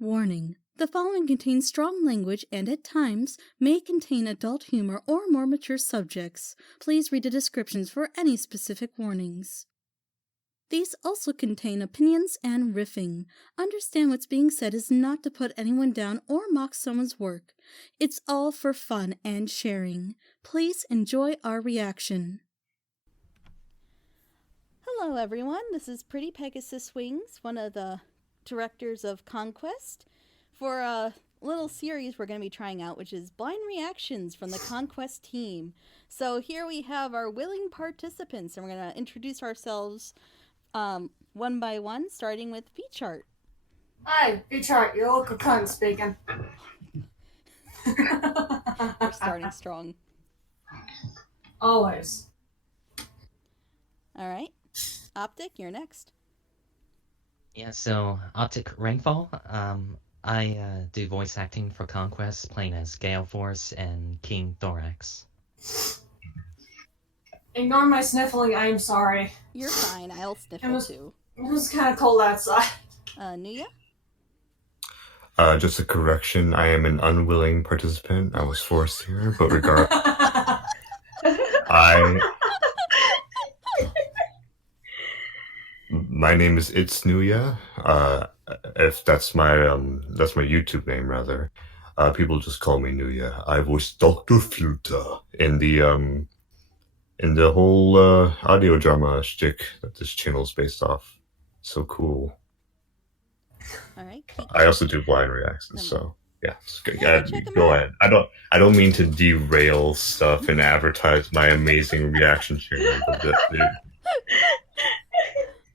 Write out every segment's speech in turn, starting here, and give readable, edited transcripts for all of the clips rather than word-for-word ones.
Warning. The following contains strong language and, at times, may contain adult humor or more mature subjects. Please read the descriptions for any specific warnings. These also contain opinions and riffing. Understand what's being said is not to put anyone down or mock someone's work. It's all for fun and sharing. Please enjoy our reaction. Hello everyone, this is Pretty Pegasus Wings, one of the directors of Conquest, for a little series we're going to be trying out, which is blind reactions from the Conquest team. So here we have our willing participants, and we're going to introduce ourselves one by one, starting with V-Chart. Hi, V-Chart, your local cunt speaking. We're starting strong. Always. Alright. Optic, you're next. Yeah, so Optic Rainfall. I do voice acting for Conquest, playing as Gale Force and King Thorax. Ignore my sniffling, I am sorry. You're fine, I'll sniffle too. It was kind of cold outside. Nuya? Just a correction, I am an unwilling participant. I was forced here, but regardless, my name is It's Nuya. If that's my YouTube name rather. People just call me Nuya. I voiced Dr. Fluta in the whole audio drama shtick that this channel is based off. So cool. All right. I also do blind reactions, so yeah. Go ahead. I don't mean to derail stuff and advertise my amazing reaction channel, but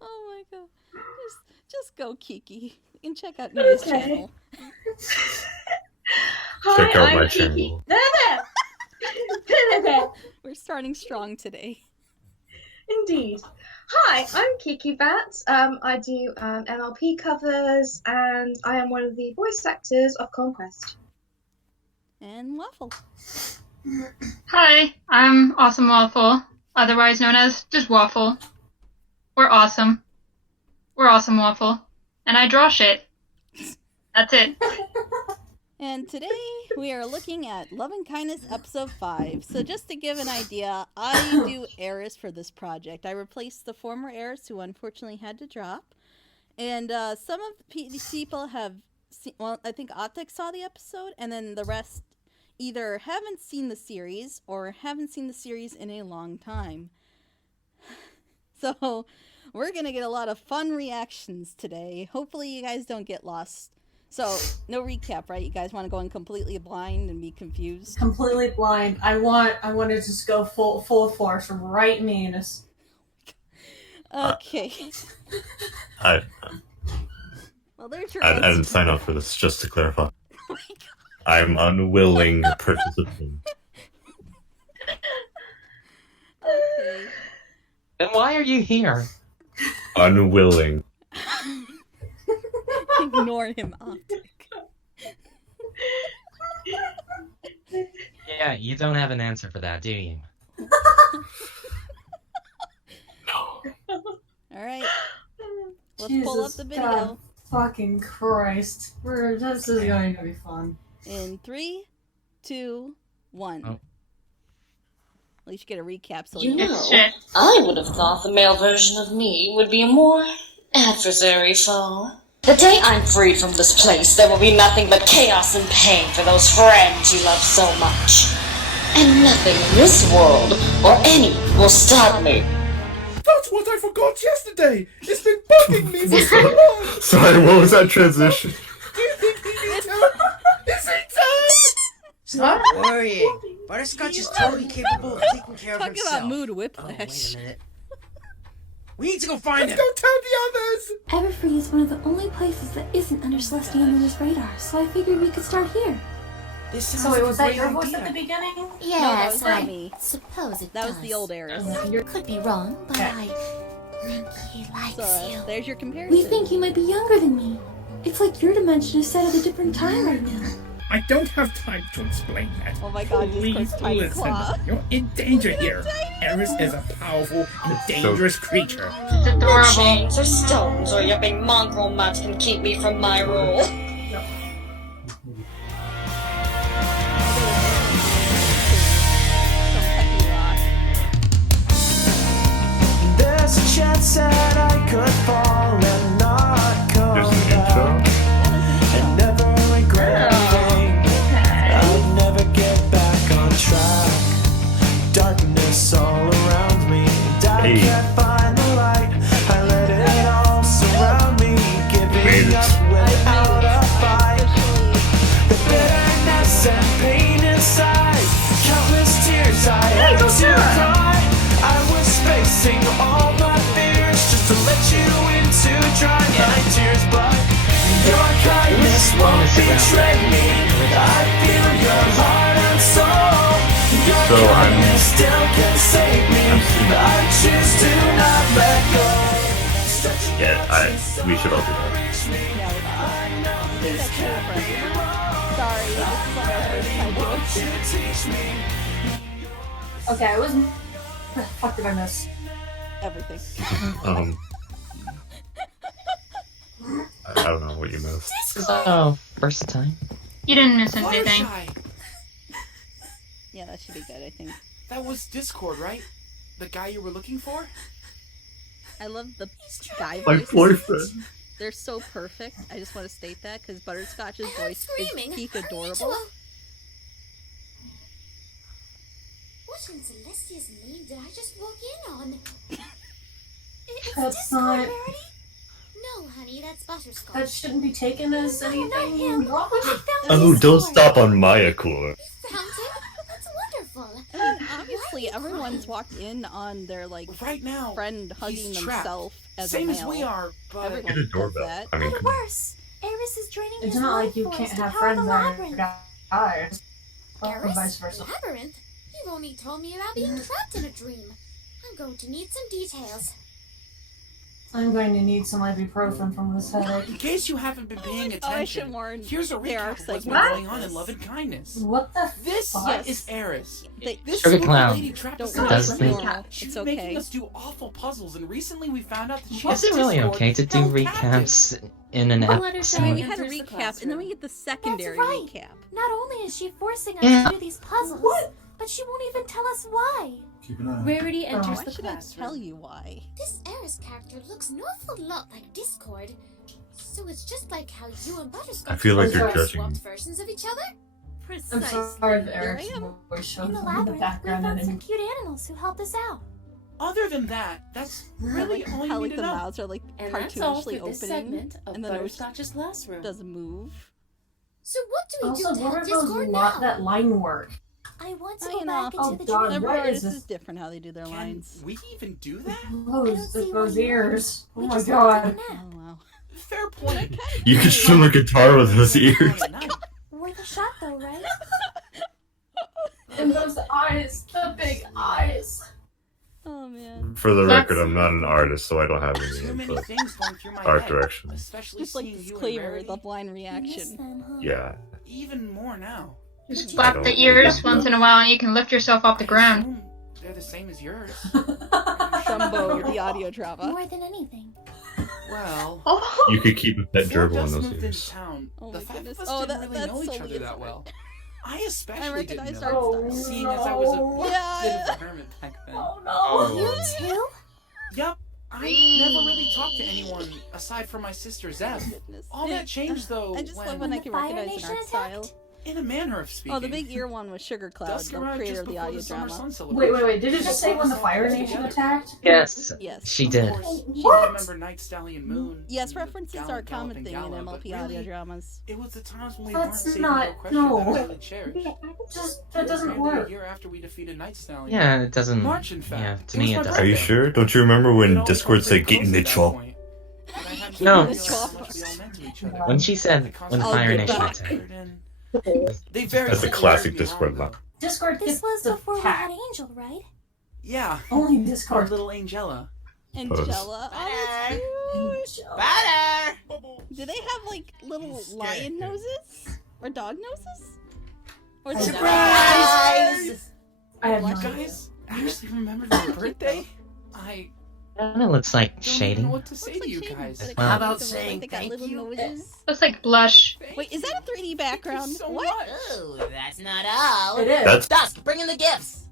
oh my god. Just go, Kiki. You can check out Nuya's channel. Check out my Kiki. channel. We're starting strong today. Indeed. Hi, I'm Kiki Bat. I do MLP covers, and I am one of the voice actors of Conquest. And Waffle. Hi, I'm Awesome Waffle, otherwise known as just Waffle. We're awesome. We're Awesome Waffle. And I draw shit. That's it. And today we are looking at Love and Kindness episode 5. So just to give an idea, I do Eris for this project. I replaced the former Eris who unfortunately had to drop. And some of the people have seen, well, I think Optic saw the episode, and then the rest either haven't seen the series or haven't seen the series in a long time. So we're going to get a lot of fun reactions today. Hopefully you guys don't get lost. So, no recap, right? You guys want to go in completely blind and be confused? Completely blind. I want to just go full force right in the anus. Okay. Well, there's your I didn't sign up for this, just to clarify. Oh my god. I'm unwilling participant. Okay. Then why are you here? Unwilling. Ignore him, Optic. Yeah, you don't have an answer for that, do you? No. Alright. Let's Jesus pull up the video. God fucking Christ. This is going to be fun. In 3, 2, 1. Oh. At least you get a recap so You know. know, Shit. I would have thought the male version of me would be a more adversary foe. The day I'm freed from this place, there will be nothing but chaos and pain for those friends you love so much. And nothing in this world, or any, will stop me. That's what I forgot yesterday! It's been bugging me for so long! Sorry, what was that transition? Do you think he needs help? Is he dead? Stop worrying. Butterscotch is totally capable of taking care of Talk himself. about mood Oh, whiplash. wait a minute. We need to go find Let's him. go tell the others! Everfree is one of the only places that isn't under Celestial Luna's radar, so I figured we could start here. This sounds So like wait, a was that great your voice idea. at the beginning? No, that Yes, was not I me. suppose it That does. was the old Eris. You could be wrong, but Okay. I think he likes So, you. there's your comparison. We think you might be younger than me. It's like your dimension is set at a different time right now. I don't have time to explain that. Oh my god, Please just Tiny listen. Claw. You're in danger here. Eris is a powerful and dangerous creature. It's adorable. Chains or stones or your big mongrel mutt can keep me from my rule. won't betray me. I feel your heart and soul. So I'm Still can save me. I choose to not let go. yeah, we should all do that. Sorry, this is like our first time doing it. Okay, I wasn't. What the fuck did I miss? Everything. I don't know what you missed. Oh, first time. You didn't miss anything. Yeah, that should be good, I think. That was Discord, right? The guy you were looking for? I love the guy My voices. boyfriend. They're so perfect. I just want to state that because Butterscotch's voice is peak adorable. What in Celestia's name did I just walk in on? It's That's Discord, not. Rarity? No, honey, that's Butterscotch. That shouldn't be taken as No, not anything him. wrong. I found Oh, don't Discord. stop on Maya Cooler. Found him? That's wonderful. I mean, obviously, everyone's walked in on their like Right now, friend hugging he's trapped. themselves as Same a as male. we are, but Everyone Get a does doorbell. that. I mean, But come on. worse, Eris is draining It's his not life like you force can't to have power friends the that are labyrinth. guys. Or Eris? vice versa. Labyrinth? You've only told me about being trapped in a dream. I'm going to need some details. I'm going to need some ibuprofen from this headache. in case you haven't been paying Oh, I should attention, warn. here's a There are recap of what's been segments going like on in this. Love and Kindness. What the This fuck? is Eris. This Sugar little Clown. lady trapped us Don't in Does a the- recap. She's It's making okay. us do awful puzzles, and recently we found out that she Is has it really Discord okay to do held captive. recaps in an I mean, we episode? had a recap, and then we get the secondary That's right. recap. Not only is she forcing us Yeah. to do these puzzles, but she won't even tell us why. Keep an eye on Rarity Oh, enters Why the should I classroom. tell you why? This Eris character looks an awful lot like Discord. So it's just like how you and Butterscotch I feel like you're judging swapped me. versions of each other. I'm Precisely. sorry that Here Eric's I am. voice shows In the in the labyrinth, we background found and some cute animals who helped us out. Other than that, that's really all How you like need the to know. mouths are like And that's all for cartoonishly this opening, segment of and the nose Butterscotch's classroom. doesn't move. So what do we Also, do to what help are those Discord lot now? that line work? I want to I go know. back into Oh, the God, dream. what Every is artist this? is different how they do their Can lines. we even do that? Those ears. Oh We my just want to god. take a Oh nap. wow. Fair point. You could strum a guitar with those ears. Worth a shot though, right? And those eyes, the big eyes. Oh man. For the That's- record, I'm not an artist, so I don't have any Too many input. things going through my Art head, direction. especially Just like seeing you and disclaimer, Rarity. the blind Miss reaction. them, huh? Yeah. Even more now. Just I flap don't- the ears once in a while and you can lift yourself off the I ground. assume they're the same as yours. Jumbo, the audio drama. More than anything. Well, You could keep a pet before gerbil in Dust those moved into ears. town, Oh the my five goodness. of us Oh, didn't really that's know each so other weird. that well. I I especially recognize didn't art know, style. seeing as I was a Yeah. bit of a hermit back then. Oh no. You too? Yup, I never really talked to anyone aside from my sister Zeb. Goodness. All that changed though I just love when, when I the can Fire recognize Nation an art attacked? style. in a manner of speaking. Oh, the big ear one was Sugar Cloud, Dusk the arrived creator just of the before audio the summer drama. sun celebration. Wait. Did it just say when the Fire Nation attacked? Yes, Yes. she did. Of course, she What? remember Night Stallion Moon. Yes, and the references gallant are a common galloping thing in gala, but MLP audio really, dramas. It was the times when we That's weren't saving not- no question no. that I really cherished. That doesn't Maybe work. A year after we defeated Night Stallion. Yeah, it doesn't. March, in fact. Yeah, to It was me my it Are doesn't. you sure? Don't you remember We'd when all Discord become pretty said, "Get in close the at that chop"? point. And I hadn't No. realized how much we all meant to each other. When she said, when I'll Fire get Nation back. attacked. They very That's a much classic carried me Discord on, line. though. Discord This gets was the before we pack. had Angel, right? Yeah, Only our Discord. little Angela. Angela. Oh, that's cute. Do they have like little lion noses? Or dog noses? Or Surprise! I have no You idea. guys actually remembered my birthday? I It looks like don't even shading. know what to say to you guys. How about saying they got thank little you? noses? Looks like blush. Wait, is that a 3D background? so What? much. Oh, that's not all. It is. That's Dusk, bring in the gifts.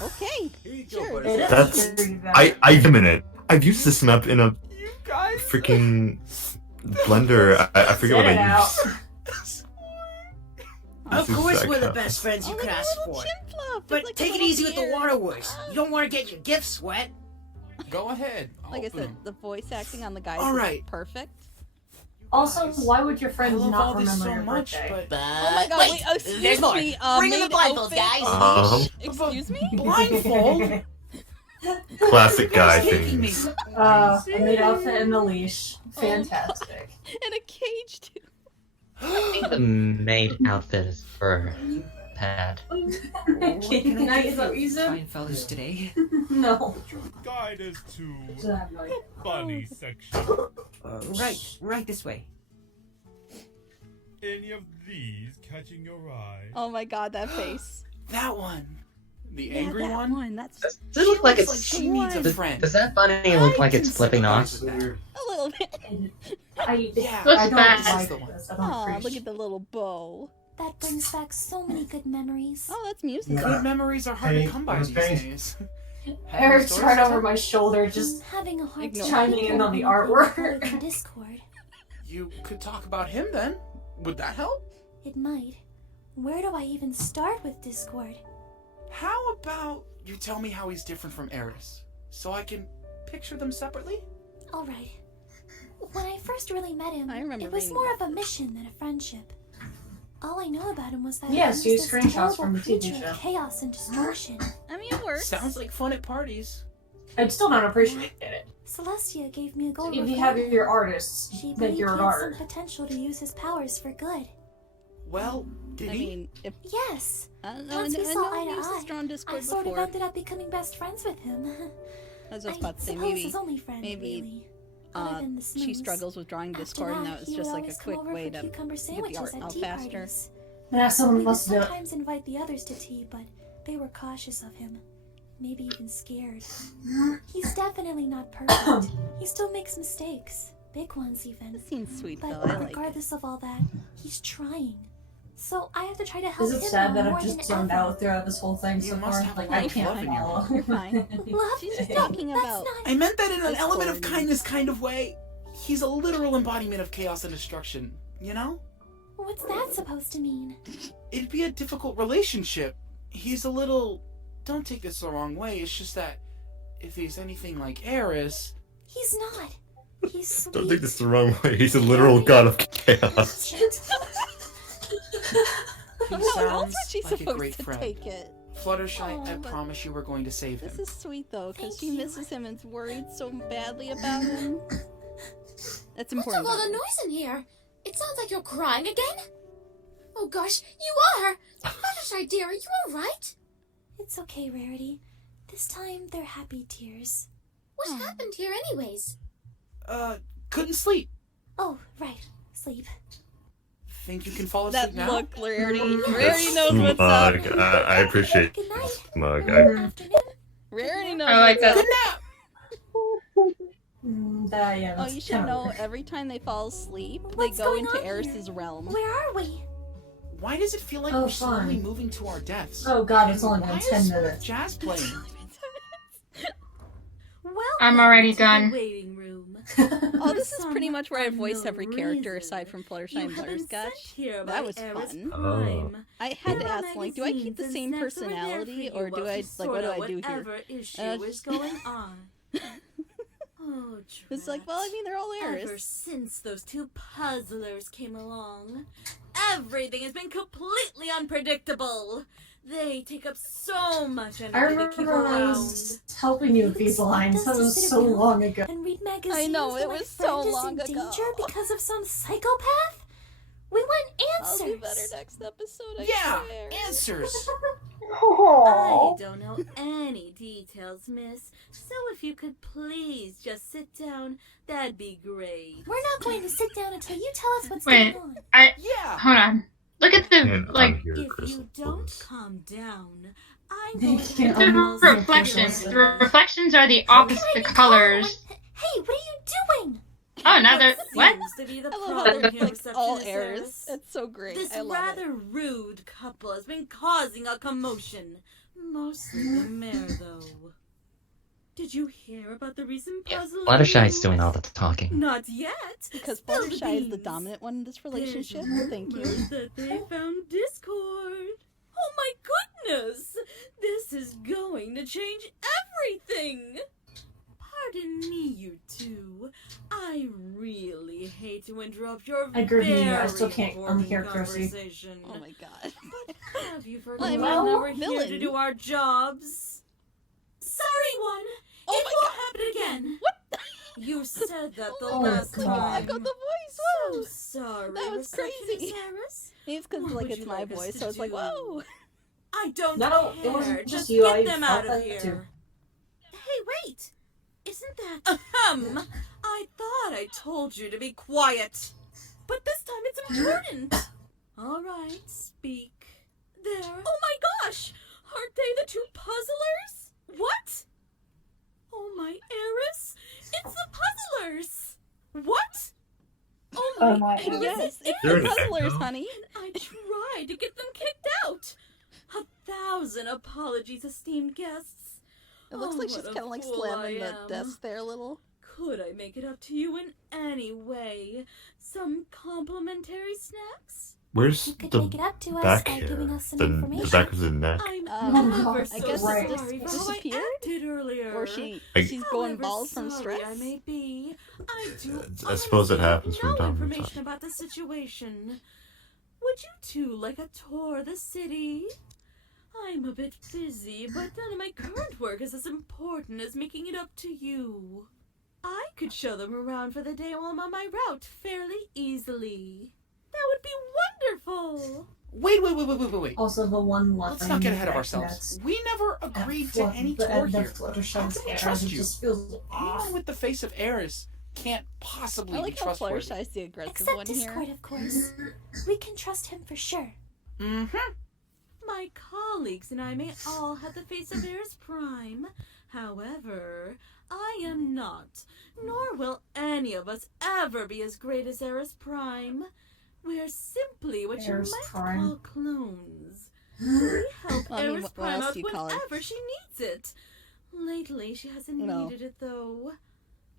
Okay. Here you Sure. It is. That's- Very bad. I minute. I've used this map in a You guys. freaking blender. I forget what Get it I out. used. Of This is course, that we're the crap. best friends you Oh, could look at ask the little for. chin fluff. But It's like a take it little easy with the beard. waterworks. You don't want to get your gifts wet. Go ahead. Like I open said, 'em. the voice acting on the guys All is right. perfect. Also, Guys, why would your I friends love not all this remember so your much, birthday? but But Oh my god, wait, excuse there's more. me. Bring in the maid blindfolds, outfit guys. on leash. Excuse me? blindfold. Classic guy taking me. things. I made outfit and the leash. Fantastic. And a cage too. The maid outfit is for Pad. Can I is that what you said? Fine fellas today. No. Guide us to funny section. Right this way. Any of these catching your eye? Oh my god, that face. That one. The Yeah, angry that one? one. That's Does it look like it's... she needs a friend. Does that bunny look like it's flipping off? a little bit. Yeah, Looks I don't bad. like this. I don't Aw, look appreciate at the little bow. That brings back so many good memories. Oh, that's music. Good memories are hard to come by these days. Eric's right over my shoulder, just having a hard Ignore. time chiming in on the thinking about artwork. in Discord. You could talk about him then. Would that help? It might. Where do I even start with Discord? How about you tell me how he's different from Eris, so I can picture them separately? All right. When I first really met him, I remember it was reading more about of a mission than a friendship. All I know about him was that Yes, he was use this screenshots terrible from the TV creature show. of chaos and destruction. I mean, it works. Sounds like fun at parties. I'd still not appreciate it. Celestia gave me a gold If you have your artists She make believed your he had art. some potential to use his powers for good. Well, did I he? mean, if Yes. I don't know, Once we I saw know eye to he's eye, a strong I Discord sort of before. ended up becoming best friends with him. I was just about to say suppose maybe his only friend, maybe, really. Other than the she snooze. struggles with drawing After Discord, and that was he just would like a always come quick over way for to cucumber get the sandwiches art at out tea faster. parties. Yeah, someone We would must do it. sometimes invite the others to tea, but they were cautious of him. Maybe even scared. He's definitely not perfect. He still makes mistakes. Big ones even. This seems sweet But though. I like it. regardless of all that, he's trying. So I have to try to help Is him it sad that more I've just than zoned ever. out throughout this whole thing You so must far? have a Like, lot I of can't love in your follow. You're fine. Love? She's just No, talking that's about. not- I meant that in an Discord element of and- kindness kind of way. He's a literal embodiment of chaos and destruction, you know? What's that supposed to mean? It'd be a difficult relationship. He's a little... Don't take this the wrong way, it's just that if he's anything like Eris... He's not. He's sweet. Don't take this the wrong way. He's a literal god of chaos. He No, how's sounds she like a supposed great to friend. take it? Fluttershy, Oh, I but- promise you we're going to save him. This is sweet though, because Thank she you. misses him and is worried so badly about him. That's What's important. all by the the way. noise in here? It sounds like you're crying again. Oh gosh, you are! Fluttershy dear, are you alright? It's okay, Rarity. This time they're happy tears. What happened here anyways? Couldn't sleep. Oh, right. Sleep. Think you can fall That asleep now? look, Rarity. That's Rarity knows what's up. smug. I appreciate Good night. smug. Afternoon. Rarity knows I like what's that. up. Good nap! Yeah, Oh, that's you should kinda know weird. every time they fall asleep, What's they go going into on Eris's here? realm. Where are we? Why does it feel like Oh, we're slowly fun. moving to our deaths? Oh god, it's only Why been is 10 Smooth minutes. Jazz playing? I'm already done. Waiting room. Oh, this is pretty much where I voiced every character aside from Fluttershy You and have been sent Butterscotch. here That by was Eris fun. Prime. I had to There are ask, like, do I keep the magazines same and snacks over there personality, for or you do while I, you like, what do sort I out do here? whatever issue Uh, is going on. Oh, It's like, well, I mean, they're all Ever Eris. since those two puzzlers came along, everything has been completely unpredictable. They take up so much energy I to keep remember when I around. was helping you with these lines. That was so long ago. And read magazines I know, when it my was friend so is long in ago. danger because of some psychopath? We want I'll do better answers. next episode, I Yeah, swear. answers! I don't know any details, miss. So if you could please just sit down, that'd be great. We're not going to sit down until you tell us what's Wait, going on. Yeah! Hold on. Look at the, And like, I'm here, If Crystal. you don't Please. calm down, I'm They going to can't have unlock the the reflections. pictures. The reflections are the opposite colors. Hey, what are you doing? Oh, now they're, what? seems to be the I love how problem they're here, like all receptionist Eris. Eris. It's so great. This I love rather it. rude couple has been causing a commotion. Mostly the mayor, though. Did you hear about the recent Yeah, puzzle? Fluttershy's doing all the talking. Not yet. Because Spill the Fluttershy is the beans. dominant one in this relationship. There's Thank you. rumors that they found Discord. Oh my goodness! This is going to change everything! Pardon me, you two. I really hate to interrupt your I agree with you, very I still can't important unhear Kirsty. conversation. Oh my god. Have you Well, forgotten I mean, that we're here villain. to do our jobs? Sorry, one. Oh it my won't happen again. What? You said that the Oh last God. time. I got the voice. So Whoa. sorry. That was Receptionist crazy. Harris. Maybe it's because What like would it's you my like us voice, to so it's like do? whoa. I don't No, care. it wasn't just you. Get I them out felt of that here. too. Hey, wait! Isn't that I thought I told you to be quiet. But this time it's important. All right, speak. There. Oh my gosh! Aren't they the two puzzlers? What? Oh my Eris! It's the puzzlers! What? Oh my Eris! Yes, it's You're the an puzzlers, echo. honey. I tried to get them kicked out. 1,000 apologies, esteemed guests. It looks like she's what a kind of like fool slamming I the am. desk there a little. Could I make it up to you in any way? Some complimentary snacks? Where's You could the make it up to us back by here? giving us some The information. back of the neck? I'm ever I so guess sorry it just for how I disappeared? acted earlier. Or she's However going bald from sorry stress. I may be. I do I suppose it honestly happens have from no time to information time. about the situation. Would you two like a tour of the city? I'm a bit busy, but none of my current work is as important as making it up to you. I could show them around for the day while I'm on my route fairly easily. That would be wonderful! Wait. Also, the one line. Let's not get ahead of that ourselves. connects We never agreed to any the- tour the here. Fluttershy's How can we hair, trust it you? just feels off. Anyone with the face of Eris can't possibly I be like how trustworthy. Fluttershy's the aggressive Except one here. Discord, of course. We can trust him for sure. Mm-hmm. My colleagues and I may all have the face of Eris Prime. However, I am not, nor will any of us ever be as great as Eris Prime. We're simply what Eris you might Prime. call clones. We help Well, I mean, Eris what Prime else out do you call her? whenever she needs it. Lately, she hasn't No. needed it, though.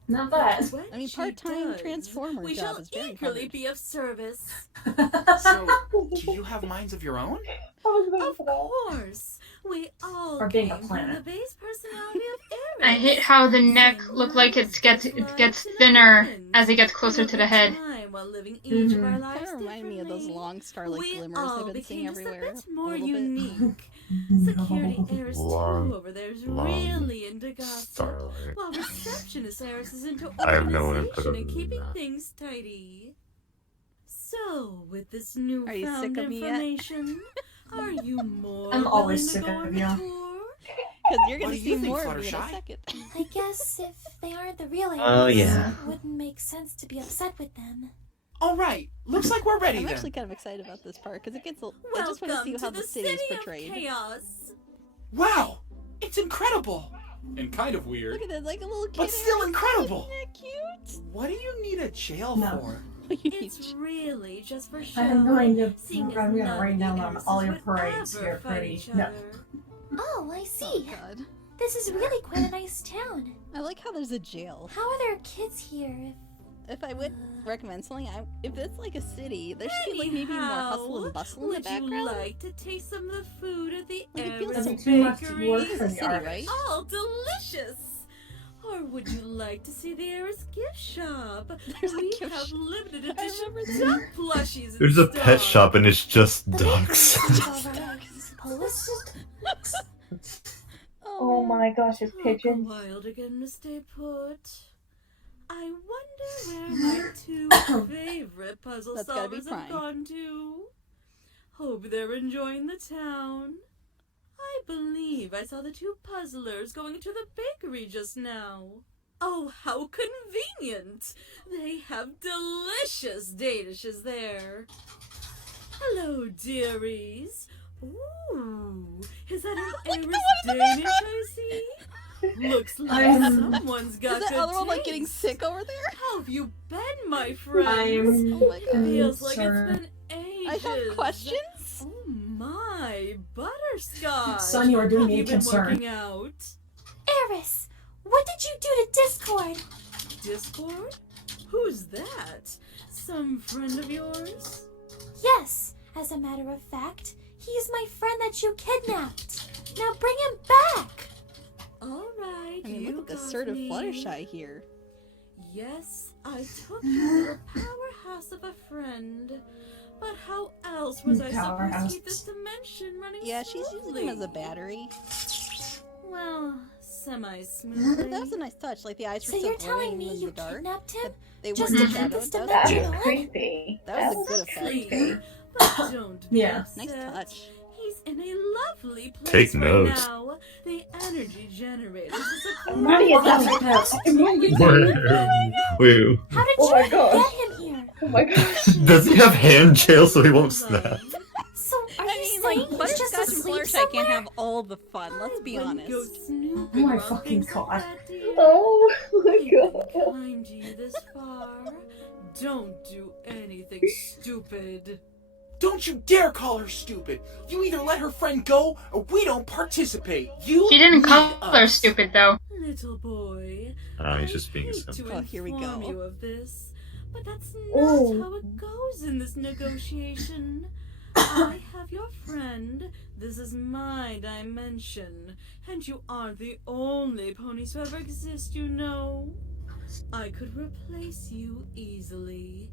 Not that. When I mean, she part-time does, transformer we job shall is very eagerly hard. be of service. So, do you have minds of your own? Of course, we all Or being a came from planet. the base personality of Eris. I hate how the neck looked like it gets thinner as it gets closer to the head. While living each of our Kind lives of remind me of those differently, long starlight we glimmers all they've been seeing became just everywhere. a bit more little bit. unique. Security Eris Long, too over there is long really into gossip, starlight. while receptionist Eris is into I have no input organization other and than keeping that. things tidy. So, with this Are you newfound sick of me yet? information, are you more I'm always willing to sick go of on the you. tour? Because you're What going do to you see think, more of me in a Fluttershy? second. I guess if they aren't the real Oh, Eris, yeah. it wouldn't make sense to be upset with them. All right. Looks like we're ready I'm then. actually kind of excited about this part because it gets. I just want to Welcome see how to the city is city portrayed. of chaos. Wow, it's incredible. And kind of weird. Look at it, like a little kid. But still Eris. incredible. Isn't that cute? What do you need a jail No. for? It's really just for show. I am going to. Seeing as I'm going to none write of down the on Erises all your would parades ever here, fight pretty. each No. other. Oh, I Oh see. god. This is really quite a nice town. I like how there's a jail. How are there kids here? If I would recommend something, if it's like a city, there should be like maybe more hustle and bustle in the Would you background. like to taste some of the food at the Like, it feels Eris Doesn't too much Bakery? work for It's a the city, artist. right? All delicious! Or would you like to see the Eris gift shop? There's a We gift have shop. limited I edition remember that. duck plushies in There's a pet stock. shop and it's just The ducks. bakery is all right, I suppose. Oh my gosh, it's Took pigeons. a while to get him to stay put. I wonder where my two favorite puzzle That's gotta be solvers have Prime. gone to. Hope they're enjoying the town. I believe I saw the two puzzlers going into the bakery just now. Oh, how convenient! They have delicious day dishes there. Hello, dearies. Ooh, is that an Eris Danish I see? Looks like someone's got Is that good other one like getting taste. sick over there? How have you been, my friends? I'm Oh my It god. feels like concerned. it's been I ages. have questions. Oh my, butterscotch! Son, you are doing Have me you a been concern. working out? Eris, what did you do to Discord? Discord? Who's that? Some friend of yours? Yes, as a matter of fact, he's my friend that you kidnapped. Now bring him back. All right, I mean, you look at the got sort of me. Fluttershy here. Yes, I took you to the powerhouse of a friend. But how else was I supposed to Powerhouse. keep this dimension running Yeah, she's using smoothly? him as a battery. Well, semi-smoothly. That was a nice touch. Like the eyes were So still you're telling glowing me in you the dark. kidnapped him? But they Just weren't to shadowed. keep us That That's was, creepy. that was a good effect. Creepy, but don't be Yeah. upset. Nice touch. He's in a lovely place Take right notes. now. The energy generators is Maria doesn't know. Wait, How did Oh you my even gosh. get him here? Oh my gosh. does he have hand jail so he won't snap? So are I you mean, saying like, he's butterscotch just and asleep Fluttershy somewhere? can't have all the fun. Let's be honest. Oh my fucking god. Oh my I've been god. kind to you this far. Don't do anything stupid. Don't you dare call her stupid! You either let her friend go, or we don't participate! You She didn't need call her us. stupid, though. Little boy, He's just being hate simple. to Oh, here we inform go. you of this, but that's not Oh. how it goes in this negotiation. I have your friend. This is my dimension, and you aren't the only ponies who ever exist, you know. I could replace you easily.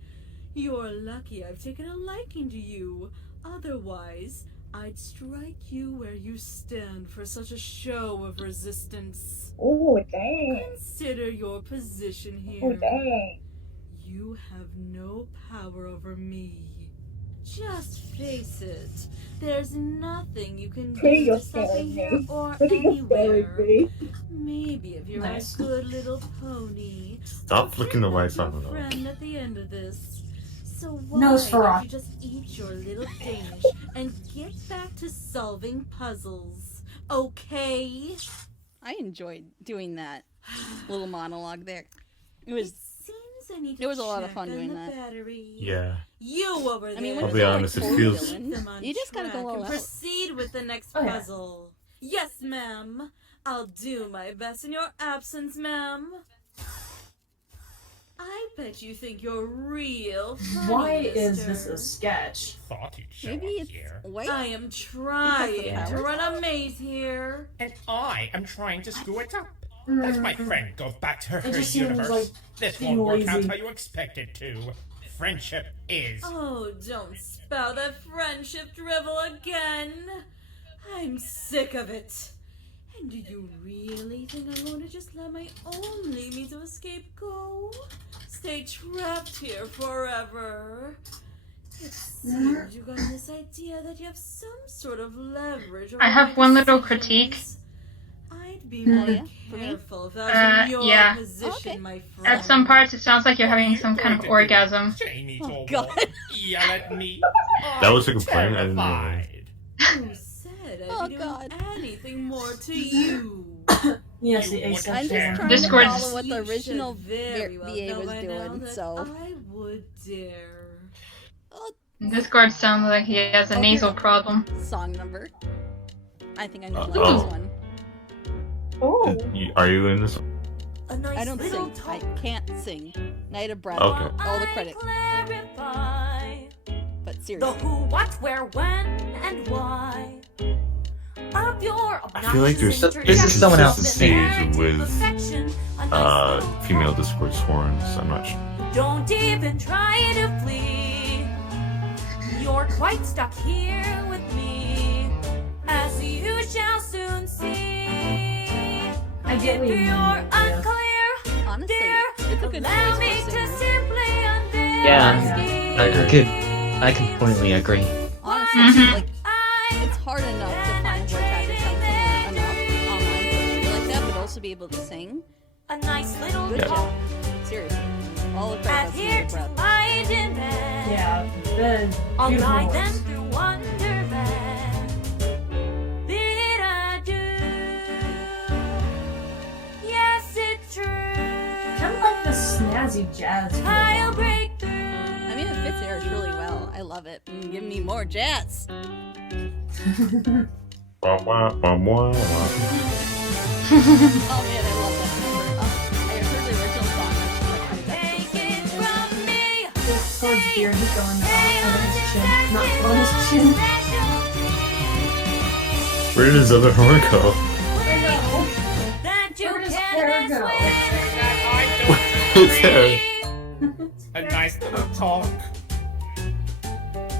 You're lucky I've taken a liking to you. Otherwise, I'd strike you where you stand for such a show of resistance. Oh dang. Consider your position Oh here. dang. You have no power over me. Just face it. There's nothing you can Pretty, do you're to stop me scaring here me. or Pretty, you're scaring anywhere. me. Maybe if you're Nice. a good little pony. Stop I'll flicking the kidnap lights your on and off. friend at the end of this. So why Nosferatu. don't you just eat your little Danish and get back to solving puzzles? Okay? I enjoyed doing that little monologue there. It was. Seems I need to It was a lot of check fun on doing the that. battery. Yeah. You over there. I mean, when I'll it's be not, honest, like, it full feels- villain, Them on you just gotta go track all and out. proceed with the next Oh, yeah. puzzle. Yes, ma'am. I'll do my best in your absence, ma'am. I bet you think you're real funny, Why is mister. this a sketch? Thought you'd show Maybe up it's here. white. I am trying Because to of run a maze here. And I am trying to screw it up. As my friend goes back to her It just seems universe, like this being won't work out lazy. how you expect it to. Friendship is. Oh, don't spout that friendship drivel again. I'm sick of it. And do you really think I'm going to just let my only means of escape go? Stay trapped here forever? It seems you got this idea that you have some sort of leverage over I have my one little decisions. critique. I'd be more yeah? For me? careful if I was in your yeah. position, Okay. my friend. At some parts, it sounds like you're having some kind of orgasm. Janie's Oh, all God. yell at me. That was a I'm complaint? I didn't know. terrified. Who said Oh, I'd be God. doing anything more to you? Yes, the You I'm asexual. just trying Discord- to follow what the You original should very well VA know was by now doing, that so. I would dare. Discord sounds like he has a Okay. nasal problem. Song number. I think I'm gonna Oh. like this one. Oh. Are you in this? A nice I don't little sing. I can't sing. Night of Breath. Okay. All the credit. clarify But the seriously. who, what, where, when, and why of your I feel like there's This is someone else's stage with female Discord sworns. I'm not sure. Don't even try to flee. You're quite stuck here with me, as you shall soon see. I get what you If mean. you're Yeah. unclear, Honestly, dear, it's a good allow voice me for to singing. simply unveil Yeah, my I completely agree. Honestly, Mhm. like, it's hard enough to find voice actors have enough online poetry like that, but also be able to sing. a nice little Good Yeah. job. Seriously. All the credit as has here Night of to Breath. light in bed. Yeah, the I'll beautiful guide them voice. through Wonderland. Did I do? Yes, it's true. Kind of like the snazzy jazz. feel. I'll break through. I mean, it fits Eric really well. I love it. Give me more jazz. Wah, wah, wah, wah, wah. Oh man, I love that number. I heard the original song. I was like, Take it from me. This sword's beard is going under his chin, not on his chin. Where did his other horn go? That you Where does can hair go? His hair. A nice little talk.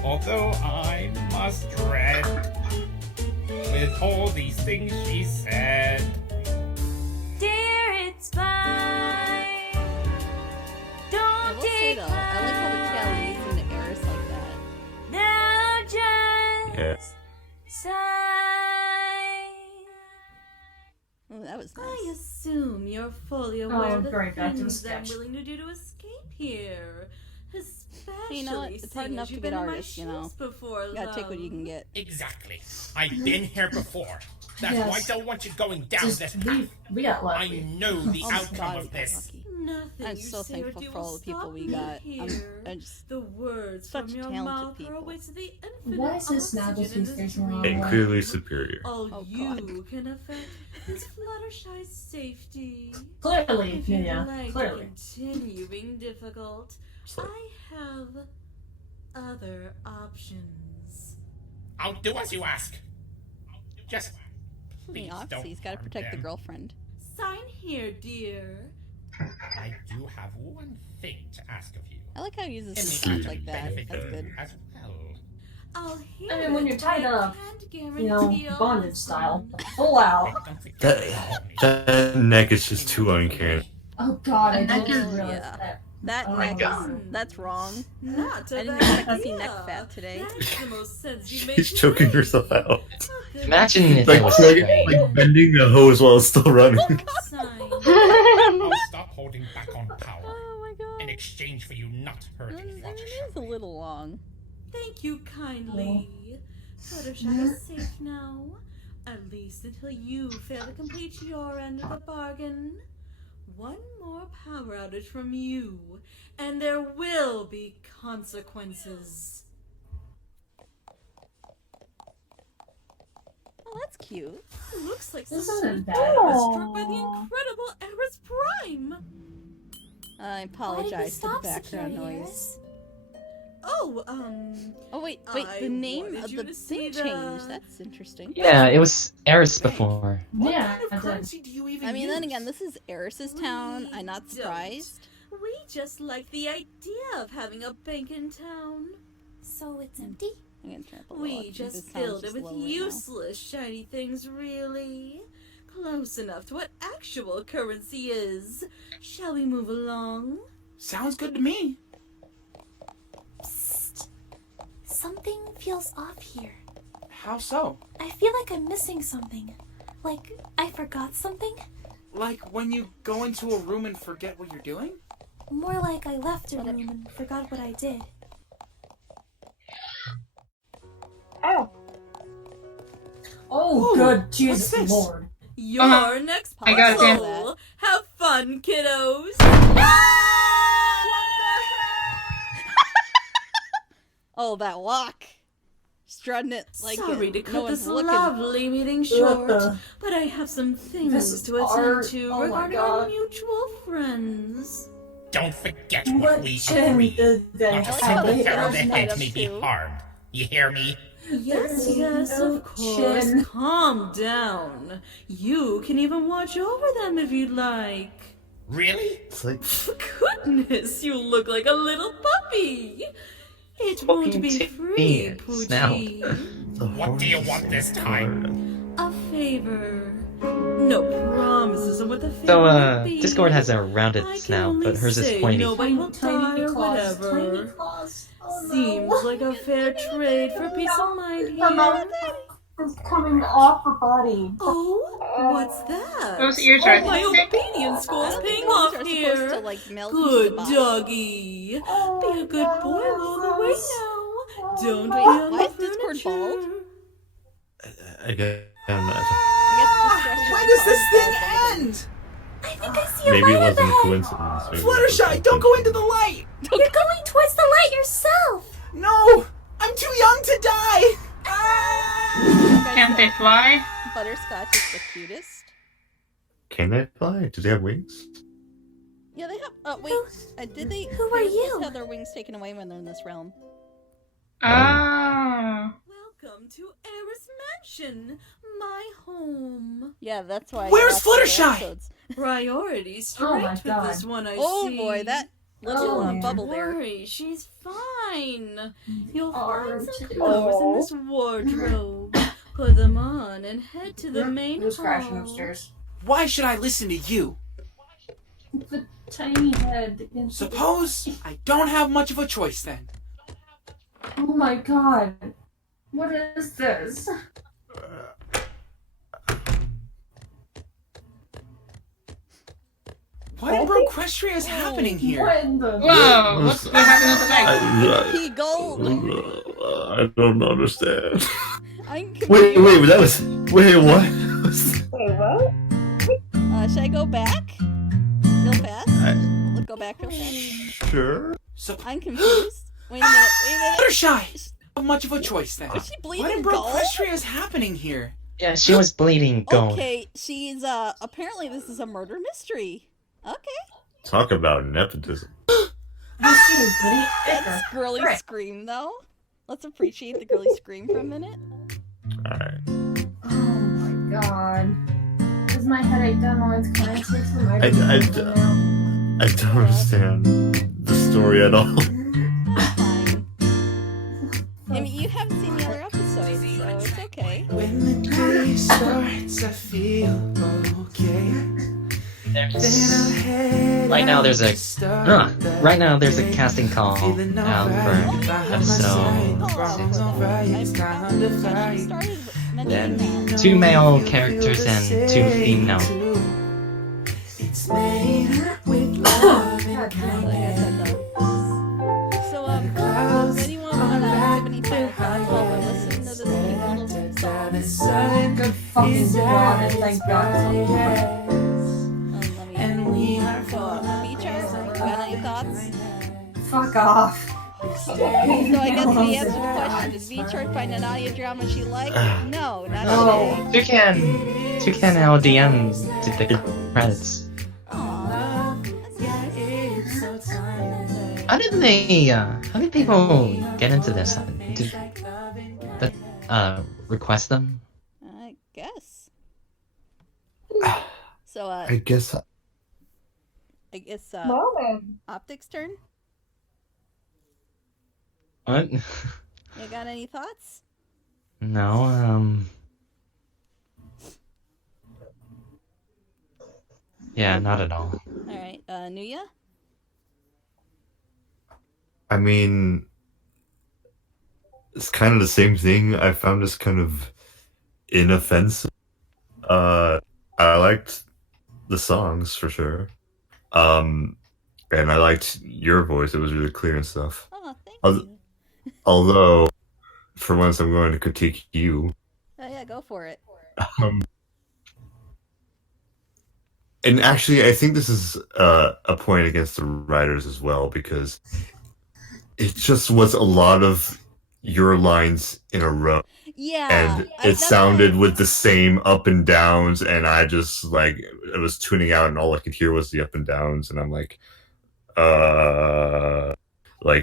Although I must dread with all these things she said, I will say though, I like how the tail leads into Eris like that. Yeah. Oh, that was nice. I assume you're fully aware of the great, back to the things I'm sketch. willing to do to escape here. Especially You know what? It's hard seeing enough as to you've get been in my artists, you know. shoes before, You gotta take what you love. can get. Exactly. I've been here before. That's Yes. why I don't want you going down Just this we path. got I lucky. know the Oh my outcome God, we of got this. lucky. Nothing I'm you so say or thankful do for all will the people stop we me got. here. I just The words such from your talented mouth people. are a way to the infinite Why is this oxygen Snaggle's in this facing the wrong dream. way? And clearly superior. All Oh, you God. can affect is Fluttershy's safety. Clearly, If you'd yeah, like clearly. to continue being difficult, It's like, I have other options. I'll do as you ask. Just please Obviously, don't he's gotta harm protect the them. girlfriend. Sign here, dear. I do have one thing to ask of you. I like how he uses It some may sounds actually like that. benefit That's you good. as well. I'll hear I mean, when it, you're tied but I up, can't you know, guarantee a bondage style, husband. full out. Don't forget that neck is just too uncanny. Oh God, I And that didn't is- realize yeah. that. That Oh neck my is, God. that's wrong. Not a I didn't bad expect to see idea. neck fat today. That's the most sense you make She's choking today. herself out. Imagine if Like, it was like, straight. like bending the hose while it's still running. Sign. I'll stop holding back on power Oh my god. in exchange for you not I hurting mean, it Fluttershy. is a little long. Thank you kindly. Fluttershy is safe now. At least until you fail to complete your end of the bargain. One more power outage from you, and there will be consequences. Oh, that's cute. Looks like This someone isn't was bad. struck by the incredible Eris Prime. I apologize for the stop background security, noise. Oh, Oh wait, I the name wanted of you the to see thing the- changed. That's interesting. Yeah, it was Eris before. What Yeah, kind of I did. currency do you even I mean, use? then again, this is Eris's town. I'm not We surprised. We just like the idea of having a bank in town. So it's empty? I'm gonna turn up a little. We This just sounds filled it just with low right now. useless shiny things, really. Close enough to what actual currency is. Shall we move along? Sounds good to me. Psst. Something feels off here. How so? I feel like I'm missing something. Like I forgot something? Like when you go into a room and forget what you're doing? More like I left a room and forgot what I did. Oh, Ooh, good Jesus what's this? Lord. Your next I got it, Dan. puzzle. Have fun, kiddos. Oh, that walk. Strutting it like Sorry to no cut one's this looking. lovely meeting short, Ugh. but I have some This things is to attend art. to Oh my regarding our God. mutual friends. Don't forget what What we chin agreed. did they Not a like single how have? they hair of the frozen head that may up be too. harmed. You hear me? Yes, There's yes, no of course. chin. Calm down. You can even watch over them if you'd like. Really? It's like, Goodness, you look like a little puppy. It won't Talking be to free, me, snout. Poochie. the What do you want this time? A favor. No promises on what the favor So, would be. Discord has a rounded I can snout, only but hers is say pointy. Nobody will Tiny die or claws, whatever. tiny claws. Oh, no. Seems like a fair trade for peace of mind The mouth here. is coming off her body. Oh, what's that? Those ears Oh, are my thick. obedience I school's don't paying think ones off are supposed here. to like melt into Good the body. doggy. Oh, Be a good boy all the way now. Don't be Wait, on why the is Discord furniture. bald? I guess, I guess When does this thing end? I think I see a maybe it light wasn't a ahead. coincidence. Maybe it was Fluttershy, something. don't go into the light! You're going towards the light yourself. No! I'm too young to die! Ah! Can't they fly? Butterscotch is the cutest. Can they fly? Do they have wings? Yeah, they have. Oh wait, did they? Who they are were supposed you? to have their wings taken away when they're in this realm. Oh. Welcome to Eris Mansion, my home. Yeah, that's why. I Where's watched other Fluttershy? episodes. Priority straight Oh my with God. this one, I Oh see. boy, that little Oh, bubble Don't there. worry, she's fine. You'll Art. find some clothes in this wardrobe. Put them on and head to the main Who's crashing hall. upstairs? Why should I listen to you? The tiny head. Suppose I don't have much of a choice then. Oh my god. What is this? What in Broquestria is happening here? What in the... Whoa, what's happening with the leg? He gold. I don't understand. I'm confused. Wait, that was. Wait, what? Wait, what? Should I go back? Real fast? Go back real fast? Sure. I'm confused. Wait a minute. Fluttershy! Not much of a choice then. Is she bleeding What in gold? Broquestria is happening here? Yeah, she was bleeding gold. Okay, she's, apparently this is a murder mystery. Okay. Talk about nepotism. That's girly scream, though. Let's appreciate the girly scream for a minute. Alright. Oh my god. Is my headache done while it's commenting for my I don't understand the story at all. Fine. I mean, you haven't seen the other episodes, so it's okay. When the day starts, I feel okay. Right now there's a casting call out for episode. Then 2 male characters and 2 female. It's made with love and kindness. So, does anyone want to give any final thoughts while we're listening to this cute little song? Good fucking god, and thank god. And we are feature. Got any thoughts? Fuck off. So I guess the answer to the question, did V-Chart find an audio drama she liked? No, not today. Toucan LDM did the credits. How did people get into this? Did request them? I guess. So, I guess. Optic's turn? What? You got any thoughts? No, yeah, not at all. Alright, Nuya? I mean, it's kind of the same thing. I found this kind of inoffensive. I liked the songs for sure. And I liked your voice. It was really clear and stuff. Oh, thank you. Although, for once, I'm going to critique you. Oh yeah, go for it. And actually, I think this is a point against the writers as well, because it just was a lot of your lines in a row. Yeah. And it sounded with the same up and downs, and I just, like, I was tuning out, and all I could hear was the up and downs, and I'm like,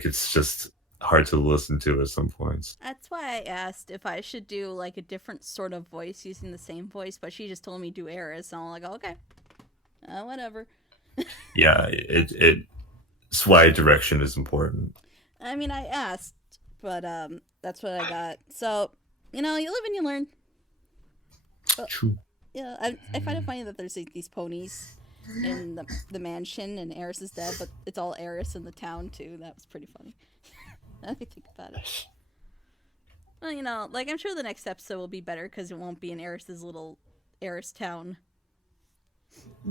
it's just hard to listen to at some points. That's why I asked if I should do like a different sort of voice using the same voice, but she just told me do Eris, and I'm like, okay, whatever. Yeah, it's why direction is important. I mean, I asked, but that's what I got. So, you know, you live and you learn. But, true. Yeah, I find it funny that there's like, these ponies in the mansion, and Eris is dead, but it's all Eris in the town too. That was pretty funny. Now that I think about it. Well, you know, like, I'm sure the next episode will be better because it won't be in Eris's little Eris town.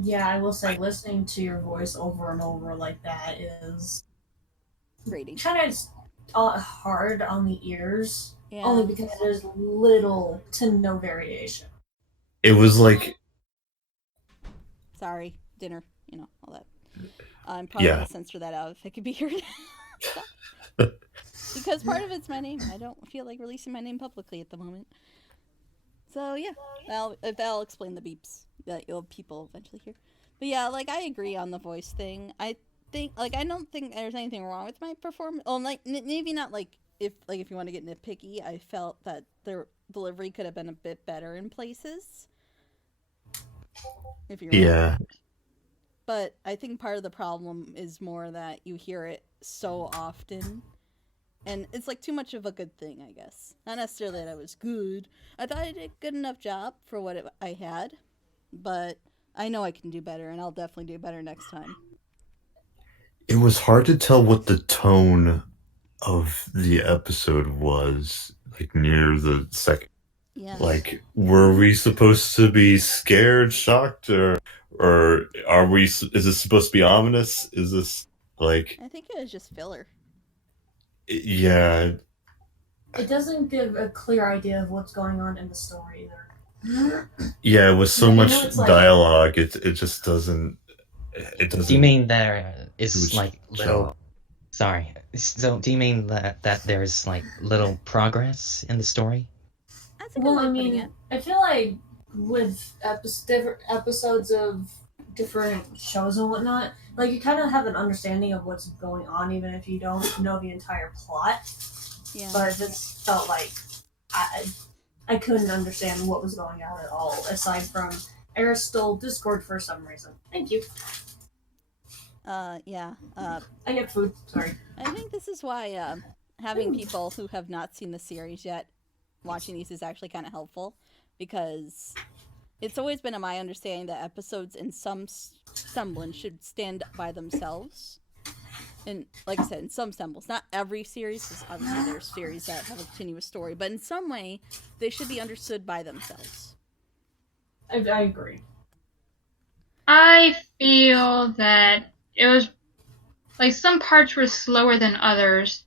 Yeah, I will say, listening to your voice over and over like that is kind of hard on the ears. Yeah. Only because there's little to no variation. It was like... Sorry, dinner, you know, all that. I'm probably going to censor that out if it could be heard. Because part of it's my name. I don't feel like releasing my name publicly at the moment. So yeah, I'll explain the beeps that you'll people eventually hear. But yeah, like, I agree on the voice thing. I think, like, I don't think there's anything wrong with my performance. Well, like, maybe not, like, if you want to get nitpicky, I felt that their delivery could have been a bit better in places. If you're yeah. But I think part of the problem is more that you hear it so often. And it's like too much of a good thing, I guess. Not necessarily that I was good. I thought I did a good enough job for what I had. But I know I can do better, and I'll definitely do better next time. It was hard to tell what the tone of the episode was, like near the second. Yeah. Like, were we supposed to be scared, shocked, or are we? Is this supposed to be ominous? Is this like? I think it was just filler. Yeah. It doesn't give a clear idea of what's going on in the story either. Yeah, with so Yeah, much it's like- dialogue, it just doesn't. It doesn't. Do you mean there is like little? job. Sorry. So do you mean that there's like little progress in the story? That's a good Well, way I of putting mean, it. I feel like with different episodes of different shows and whatnot, like you kind of have an understanding of what's going on, even if you don't know the entire plot. Yeah. But it just felt like I couldn't understand what was going on at all, aside from Eris stole Discord for some reason. Thank you. Yeah. I get food. Sorry. I think this is why having people who have not seen the series yet watching these is actually kind of helpful, because it's always been my understanding that episodes in some semblance should stand by themselves. And like I said, in some semblance, not every series, because obviously there's series that have a continuous story, but in some way, they should be understood by themselves. I agree. I feel that it was like some parts were slower than others.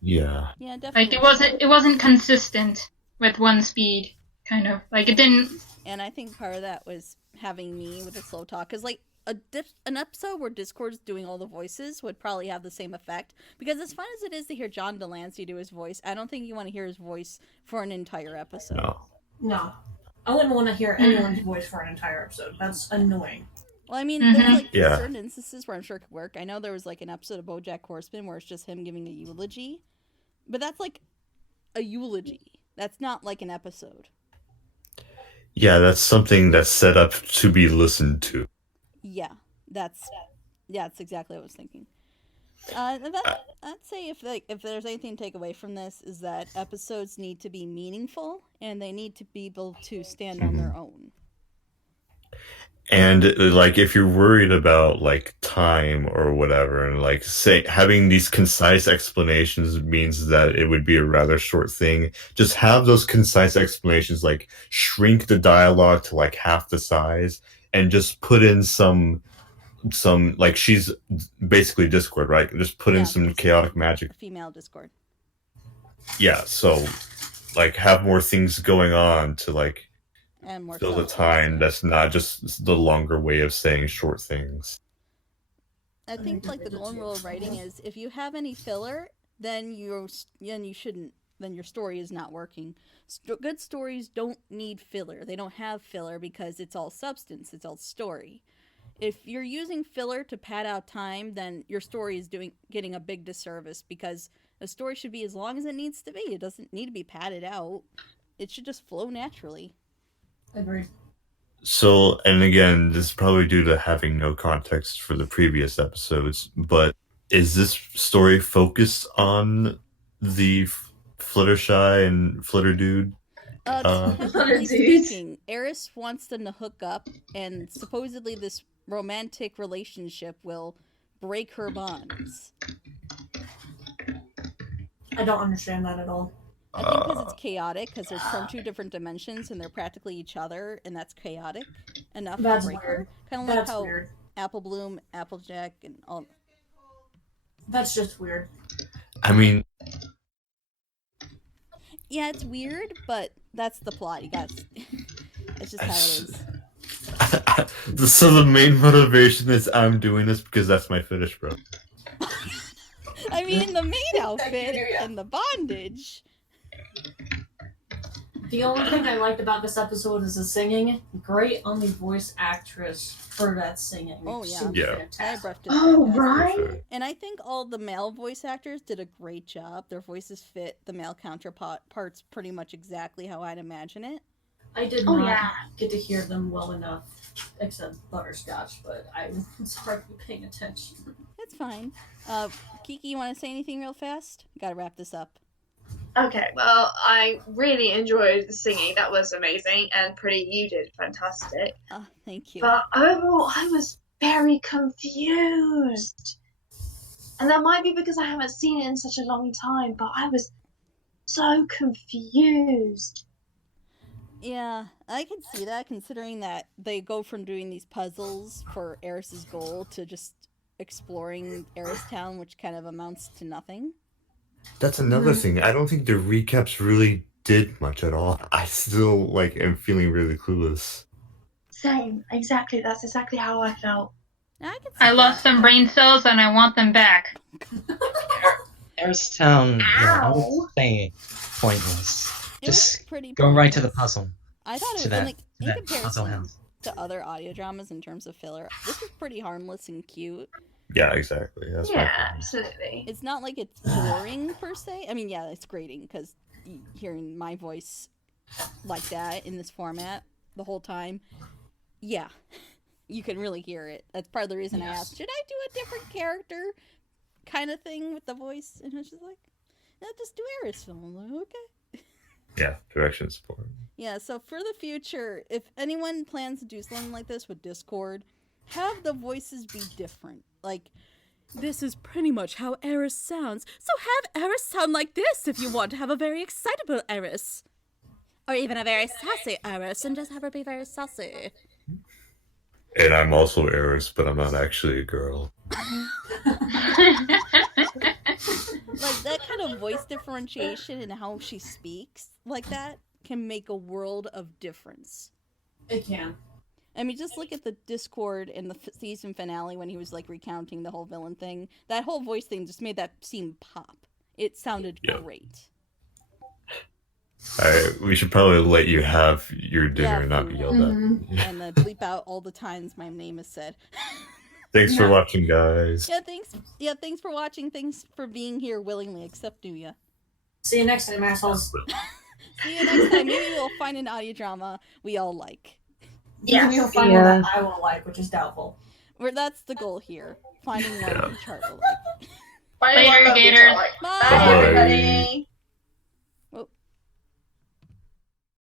Yeah. Yeah, definitely. Like it wasn't consistent with one speed, kind of. Like it didn't. And I think part of that was having me with a slow talk, because like an episode where Discord's doing all the voices would probably have the same effect, because as fun as it is to hear John Delancey do his voice, I don't think you want to hear his voice for an entire episode. No. I wouldn't want to hear anyone's voice for an entire episode. That's annoying. Well, I mean, there's like Yeah. certain instances where I'm sure it could work. I know there was like an episode of BoJack Horseman where it's just him giving a eulogy, but that's like a eulogy. That's not like an episode. Yeah, that's something that's set up to be listened to. Yeah, that's exactly what I was thinking. I'd say if there's anything to take away from this is that episodes need to be meaningful and they need to be able to stand on their own. And like, if you're worried about like time or whatever, and like say having these concise explanations means that it would be a rather short thing, just have those concise explanations, like shrink the dialogue to like half the size and just put in some like, she's basically Discord, right? Just put in some chaotic magic. Female Discord. Yeah, so like have more things going on to like And more fill the substance. time. That's not just the longer way of saying short things. I think like the golden rule of writing is if you have any filler, then you shouldn't. Then your story is not working. Good stories don't need filler. They don't have filler because it's all substance. It's all story. If you're using filler to pad out time, then your story is getting a big disservice, because a story should be as long as it needs to be. It doesn't need to be padded out. It should just flow naturally. Agreed. So, and again, this is probably due to having no context for the previous episodes, but is this story focused on the Fluttershy and Flitter dude? Technically speaking, Eris wants them to hook up, and supposedly this romantic relationship will break her bonds. I don't understand that at all. I think because it's chaotic, because they're from two different dimensions and they're practically each other, and that's chaotic enough That's to break weird. her. Kind of like That's how weird. Apple Bloom, Applejack, and all. That's just weird. I mean, Yeah, it's weird, but that's the plot. You guys, it's just how it is. so the main motivation is I'm doing this because that's my fetish, bro. I mean, the maid outfit and the bondage. The only thing I liked about this episode is the singing. Great on the voice actress for that singing. Oh yeah, Super Yeah. fantastic. Oh, right. And I think all the male voice actors did a great job. Their voices fit the male counterparts pretty much exactly how I'd imagine it. I did Oh, not yeah. get to hear them well enough, except Butterscotch, but I was hardly paying attention. That's fine. Kiki, you want to say anything real fast? Gotta wrap this up. Okay, well, I really enjoyed the singing. That was amazing, and Pretty, you did fantastic. Oh, thank you. But overall, I was very confused. And that might be because I haven't seen it in such a long time, but I was so confused. Yeah, I can see that, considering that they go from doing these puzzles for Eris's goal to just exploring Eristown, which kind of amounts to nothing. That's another thing. I don't think the recaps really did much at all. I still am feeling really clueless. Same, exactly. That's exactly how I felt. I lost some brain cells and I want them back. Eristown, yeah, I would say pointless. Just pretty go right to the pointless. puzzle. I thought to it that, was to in that puzzle comparison house. to other audio dramas in terms of filler. This is pretty harmless and cute. Yeah, exactly. That's my point. Absolutely. It's not like it's boring per se. I mean, yeah, it's grating because hearing my voice like that in this format the whole time, yeah, you can really hear it. That's part of the reason I asked, should I do a different character kind of thing with the voice? And she's like, no, just do Eris. I'm like, okay. Yeah, direction support. Yeah, so for the future, if anyone plans to do something like this with Discord, have the voices be different. Like, this is pretty much how Eris sounds, so have Eris sound like this if you want to have a very excitable Eris. Or even a very sassy Eris, and just have her be very sassy. And I'm also Eris, but I'm not actually a girl. Like, that kind of voice differentiation and how she speaks like that can make a world of difference. It can. I mean, just look at the Discord in the season finale when he was, recounting the whole villain thing. That whole voice thing just made that scene pop. It sounded great. We should probably let you have your dinner and not be yelled at. And bleep out all the times my name is said. Thanks for watching, guys. Yeah, thanks. Yeah, thanks for watching. Thanks for being here willingly, except Nuya. See you next time, assholes. See you next time. Maybe we'll find an audio drama we all like. Yeah, you'll find one that I will like, which is doubtful. That's the goal here. Finding one each heart will like. Later, Gators. Bye, everybody.